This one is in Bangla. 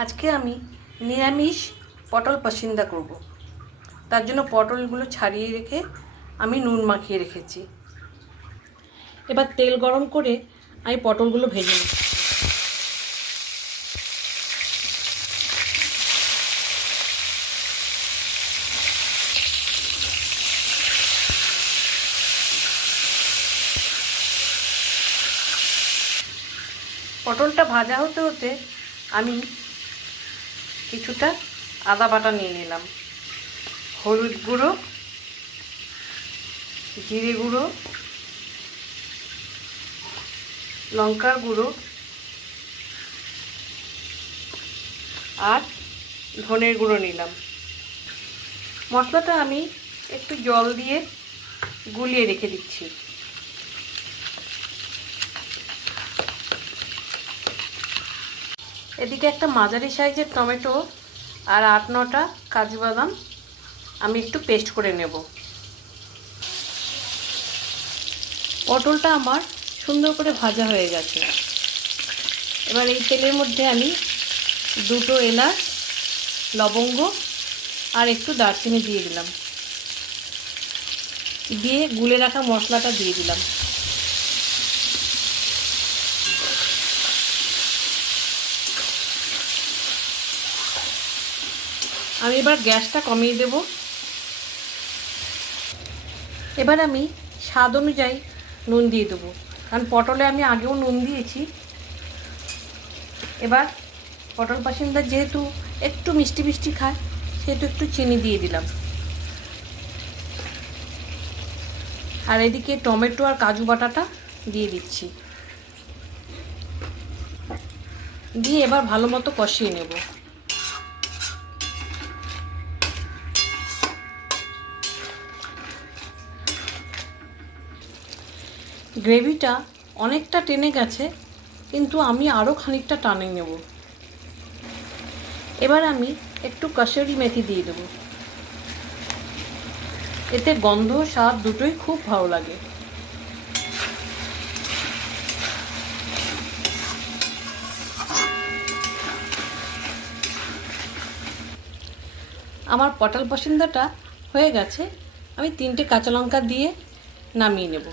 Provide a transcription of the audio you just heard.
আজকে আমি নিরামিষ পটল পাসিন্দা করব। তার জন্য পটলগুলো ছাড়িয়ে রেখে আমি নুন মাখিয়ে রেখেছি। এবার তেল গরম করে আমি পটলগুলো ভেজে নিচ্ছি। পটলটা ভাজা হতে হতে আমি কিছুটা আদা বাটা নিয়ে নিলাম, হলুদ গুঁড়ো, জিরে গুঁড়ো, লঙ্কার গুঁড়ো আর ধনের গুঁড়ো নিলাম। মশলাটা আমি একটু জল দিয়ে গুলিয়ে রেখে দিচ্ছি। এদিকে একটা মাঝারি সাইজের টমেটো আর 8-9টা কাজু বাদাম আমি একটু পেস্ট করে নেব। পটলটা আমার সুন্দর করে ভাজা হয়ে গেছে। এবার এই তেলের মধ্যে আমি 2টো এলাচ, লবঙ্গ আর একটু দারচিনি দিয়ে দিলাম, দিয়ে গুলে রাখা মশলাটা দিয়ে দিলাম। আমি এবার গ্যাসটা কমিয়ে দেব। এবার আমি স্বাদ অনুযায়ী নুন দিয়ে দেবো, কারণ পটলে আমি আগেও নুন দিয়েছি। এবার পটল পাসিন্দা যেহেতু একটু মিষ্টি মিষ্টি খায়, সেহেতু একটু চিনি দিয়ে দিলাম। আর এদিকে টমেটো আর কাজু বাটাটা দিয়ে দিচ্ছি, দিয়ে এবার ভালো মতো কষিয়ে নেব। গ্রেভিটা অনেকটা টেনে গেছে, কিন্তু আমি আরও খানিকটা টানে নেব। এবার আমি একটু কসুরি মেথি দিয়ে দেবো, এতে গন্ধ স্বাদ দুটোই খুব ভালো লাগে। আমার পটল পাসিন্দাটা হয়ে গেছে। আমি 3টে কাঁচা লঙ্কা দিয়ে নামিয়ে নেব।